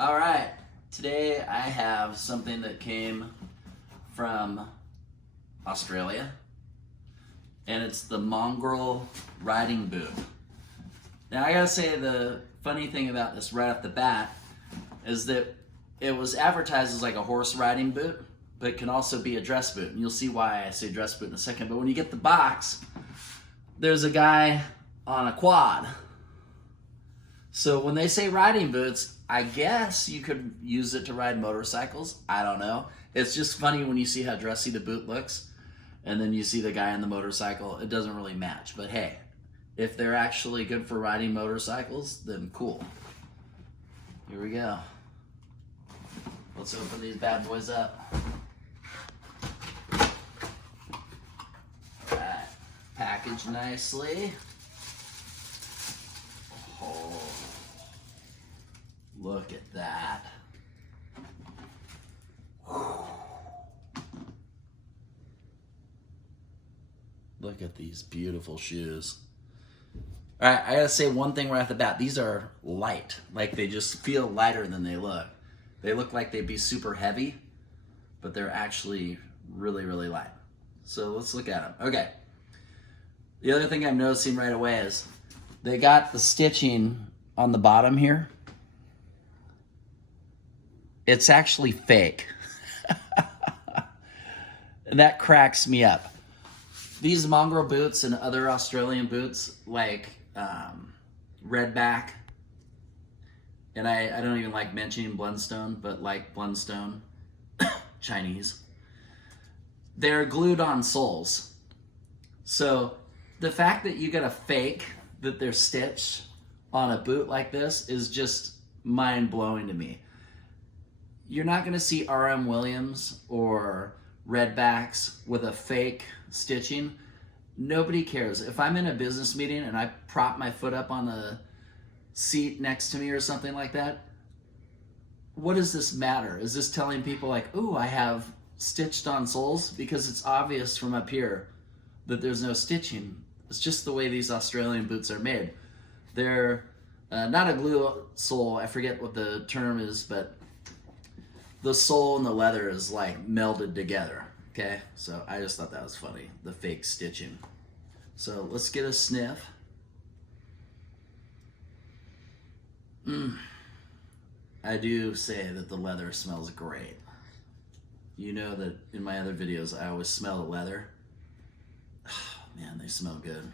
All right, today I have something that came from Australia, and it's the Mongrel Riding Boot. Now I gotta say, the funny thing about this right off the bat is that it was advertised as like a horse riding boot, but it can also be a dress boot, and you'll see why I say dress boot in a second. But when you get the box, there's a guy on a quad. So when they say riding boots, I guess you could use it to ride motorcycles. I don't know. It's just funny when you see how dressy the boot looks, and then you see the guy on the motorcycle. It doesn't really match. But hey, if they're actually good for riding motorcycles, then cool. Here we go. Let's open these bad boys up. All right, packaged nicely. Oh, look at that. Look at these beautiful shoes. All right, I gotta say one thing right off the bat. These are light. Like, they just feel lighter than they look. They look like they'd be super heavy, but they're actually really, really light. So let's look at them. Okay. The other thing I'm noticing right away is they got the stitching on the bottom here. It's actually fake. And that cracks me up. These mongrel boots and other Australian boots, like Redback, and I don't even like mentioning Blundstone, but like Blundstone, Chinese, they're glued on soles. So the fact that you get a fake that they're stitched on a boot like this is just mind-blowing to me. You're not going to see RM Williams or Redbacks with a fake stitching. Nobody cares. If I'm in a business meeting and I prop my foot up on the seat next to me or something like that, what does this matter? Is this telling people like, ooh, I have stitched on soles? Because it's obvious from up here that there's no stitching. It's just the way these Australian boots are made. They're not a glue sole. I forget what the term is, but the sole and the leather is like melded together. Okay, so I just thought that was funny, the fake stitching. So let's get a sniff. I do say that the leather smells great. You know that in my other videos I always smell the leather. Oh, man, they smell good.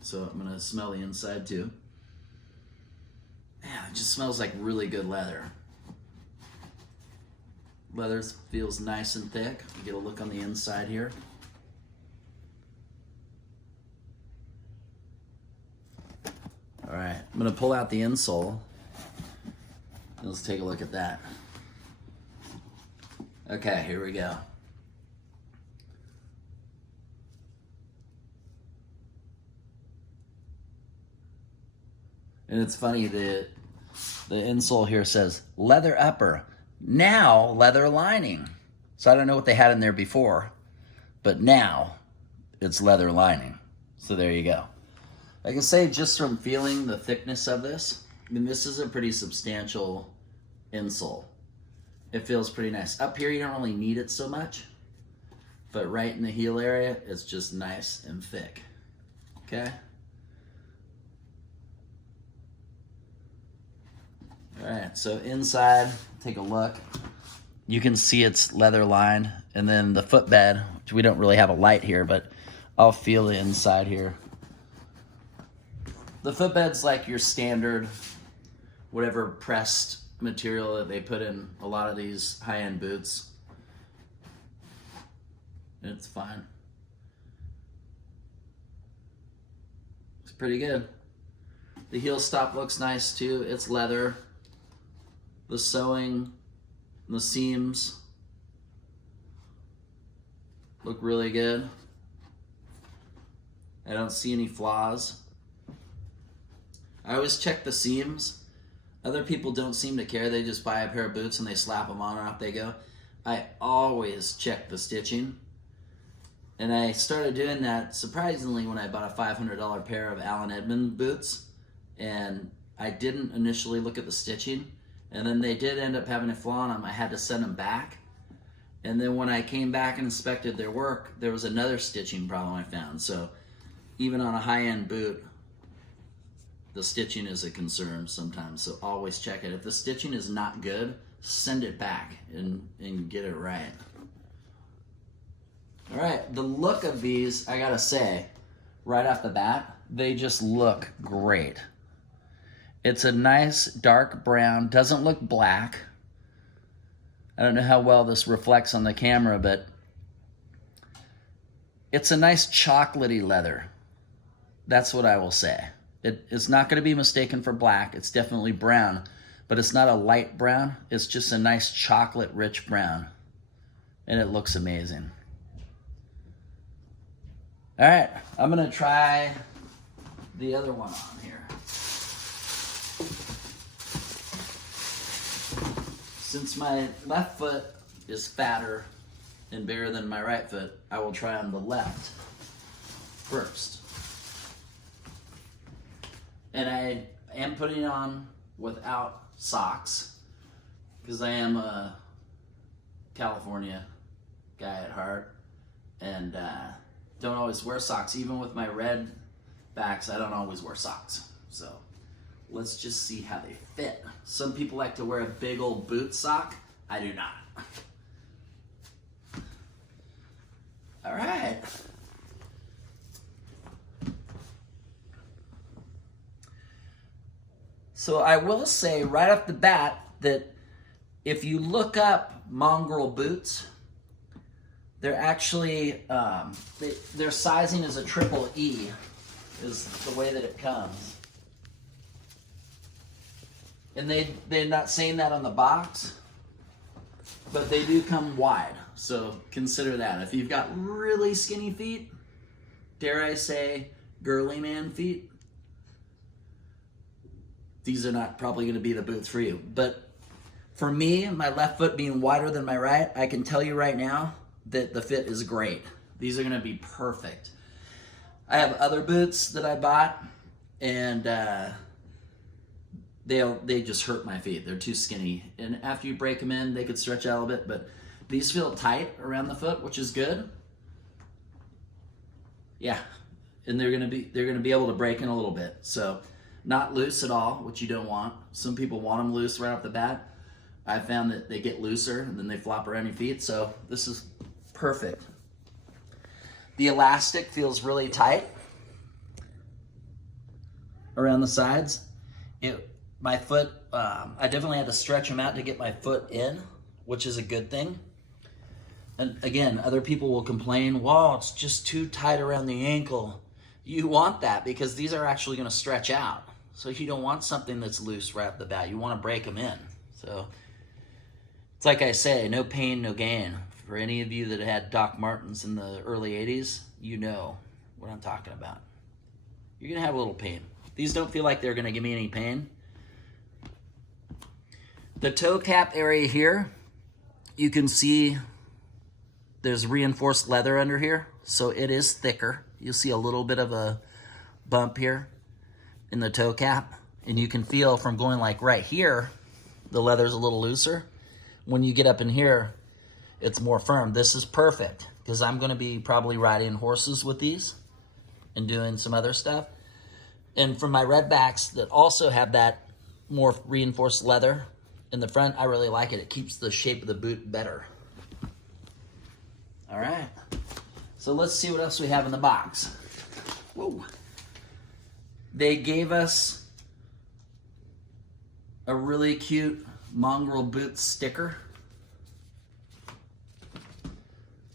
So I'm gonna smell the inside too. Man, it just smells like really good leather. Leather feels nice and thick. You get a look on the inside here. All right, I'm gonna pull out the insole. Let's take a look at that. Okay, here we go. And it's funny that the insole here says leather upper, now leather lining. So I don't know what they had in there before, but now it's leather lining. So there you go. I can say just from feeling the thickness of this, I mean, this is a pretty substantial insole. It feels pretty nice. Up here, you don't really need it so much, but right in the heel area, it's just nice and thick. Okay? All right, so inside, take a look. You can see it's leather lined, and then the footbed, which we don't really have a light here, but I'll feel the inside here. The footbed's like your standard, whatever pressed material that they put in a lot of these high-end boots. It's fine. It's pretty good. The heel stop looks nice too. It's leather. The sewing, the seams look really good. I don't see any flaws. I always check the seams. Other people don't seem to care. They just buy a pair of boots and they slap them on and off they go. I always check the stitching. And I started doing that surprisingly when I bought a $500 pair of Allen Edmond boots. And I didn't initially look at the stitching. And then they did end up having a flaw in them. I had to send them back. And then when I came back and inspected their work, there was another stitching problem I found. So even on a high-end boot, the stitching is a concern sometimes. So always check it. If the stitching is not good, send it back and get it right. All right, the look of these, I gotta say, right off the bat, they just look great. It's a nice dark brown, doesn't look black. I don't know how well this reflects on the camera, but it's a nice chocolatey leather. That's what I will say. It's not going to be mistaken for black. It's definitely brown, but it's not a light brown. It's just a nice chocolate rich brown, and it looks amazing. All right, I'm going to try the other one on here. Since my left foot is fatter and bigger than my right foot, I will try on the left first. And I am putting it on without socks because I am a California guy at heart and don't always wear socks. Even with my red backs, I don't always wear socks. So let's just see how they fit. Some people like to wear a big old boot sock. I do not. All right. So I will say right off the bat that if you look up Mongrel boots, they're actually, their sizing is a triple E, is the way that it comes. And they're not saying that on the box, but they do come wide. So consider that. If you've got really skinny feet, dare I say girly man feet, these are not probably going to be the boots for you. But for me, my left foot being wider than my right, I can tell you right now that the fit is great. These are going to be perfect. I have other boots that I bought, and they just hurt my feet. They're too skinny. And after you break them in, they could stretch out a bit, but these feel tight around the foot, which is good. Yeah, and they're gonna be able to break in a little bit. So not loose at all, which you don't want. Some people want them loose right off the bat. I found that they get looser and then they flop around your feet. So this is perfect. The elastic feels really tight around the sides. My foot, I definitely had to stretch them out to get my foot in, which is a good thing. And again, other people will complain, well, it's just too tight around the ankle. You want that because these are actually going to stretch out. So you don't want something that's loose right off the bat. You want to break them in. So it's like I say, no pain, no gain. For any of you that had Doc Martens in the early 80s, you know what I'm talking about. You're going to have a little pain. These don't feel like they're going to give me any pain. The toe cap area here, you can see there's reinforced leather under here, so it is thicker. You'll see a little bit of a bump here in the toe cap, and you can feel from going like right here, the leather's a little looser. When you get up in here, it's more firm. This is perfect because I'm going to be probably riding horses with these and doing some other stuff. And for my red backs that also have that more reinforced leather in the front, I really like it. It keeps the shape of the boot better. All right, so let's see what else we have in the box. Whoa. They gave us a really cute Mongrel Boots sticker.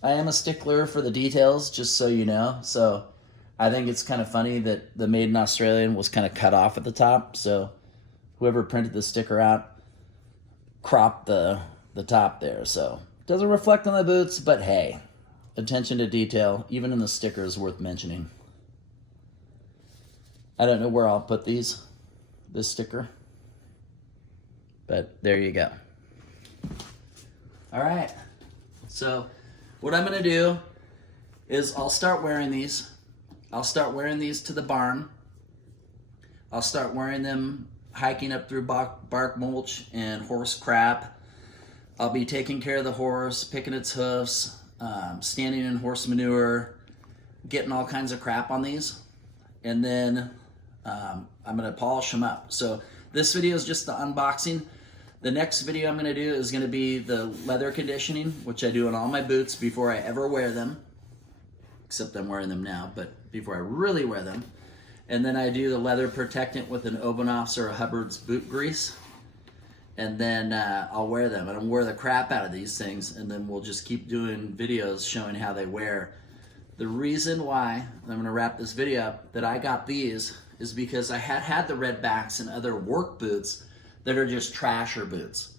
I am a stickler for the details, just so you know. So I think it's kind of funny that the Made in Australian was kind of cut off at the top. So whoever printed the sticker out cropped the top there. So it doesn't reflect on the boots, but hey, attention to detail, even in the sticker, is worth mentioning. I don't know where I'll put this sticker, but there you go. All right, so what I'm gonna do is I'll start wearing these. I'll start wearing these to the barn. I'll start wearing them hiking up through bark mulch and horse crap. I'll be taking care of the horse, picking its hoofs, standing in horse manure, getting all kinds of crap on these. And then I'm gonna polish them up. So this video is just the unboxing. The next video I'm gonna do is gonna be the leather conditioning, which I do on all my boots before I ever wear them. Except I'm wearing them now, but before I really wear them. And then I do the leather protectant with an Obanoff's or a Hubbard's boot grease. And then I'll wear them. And I'll wear the crap out of these things, and then we'll just keep doing videos showing how they wear. The reason why, I'm gonna wrap this video up, that I got these is because I had the red backs and other work boots that are just trasher boots.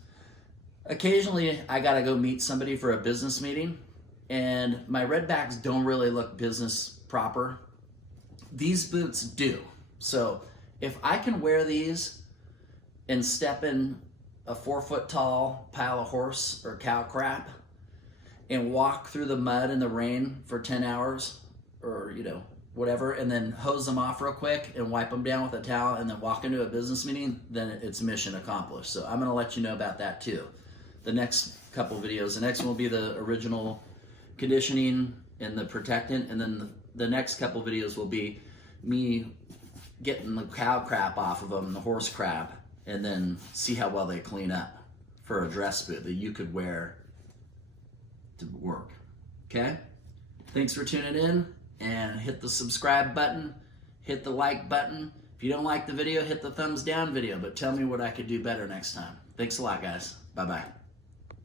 Occasionally I gotta go meet somebody for a business meeting, and my red backs don't really look business proper. These boots do. So if I can wear these and step in a 4-foot tall pile of horse or cow crap and walk through the mud and the rain for 10 hours or, you know, whatever, and then hose them off real quick and wipe them down with a towel and then walk into a business meeting, then it's mission accomplished. So I'm gonna let you know about that too. The next couple videos, the next one will be the original conditioning and the protectant, and then the next couple videos will be me getting the cow crap off of them, the horse crap, and then see how well they clean up for a dress boot that you could wear to work. Okay? Thanks for tuning in, and hit the subscribe button, hit the like button. If you don't like the video, hit the thumbs down video, but tell me what I could do better next time. Thanks a lot, guys. Bye-bye.